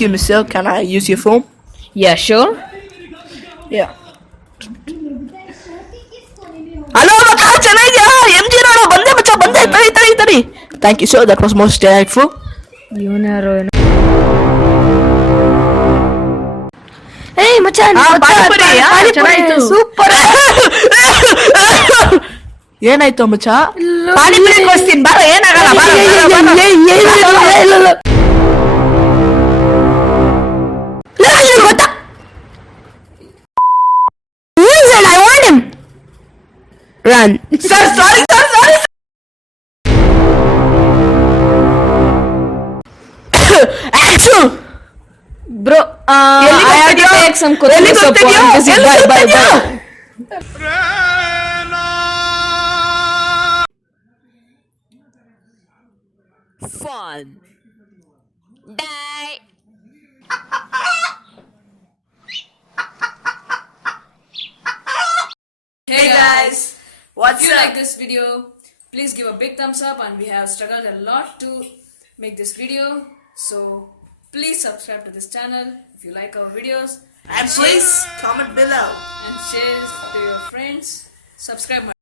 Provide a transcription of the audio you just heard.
Excuse me, sir. Can I use your phone? Yeah, sure. Yeah. Hello, ಮಚ್ಚ ಚೆನ್ನಾಗಿದ್ಯಾ? MG ನೋಡು ಬಂದೆ ಮಚ್ಚ ಬಂದೆ ತಡಿ. Thank you, sir. That was most delightful. ಇವನ್ಯಾರೋ ಏನೋ Hey, ಮಚ್ಚ ಪಾನಿಪುರಿ ಸೂಪರ್. ಏನಾಯ್ತು ಮಚ್ಚ? ಪಾನಿಪುರಿ ಕೊಡ್ತೀನಿ ಬಾರ ಏನಾಗಲ್ಲ ಗೊತ್ತಾ? I want him. Run. Sir, sorry. Achoo! Bro, I have to take some cooking support. Bye. Fun. Die. Hey guys, What's if you up? like this video, please give a big thumbs up, and we have struggled a lot to make this video, so please subscribe to this channel if you like our videos, And please comment below. and share to your friends. Subscribe my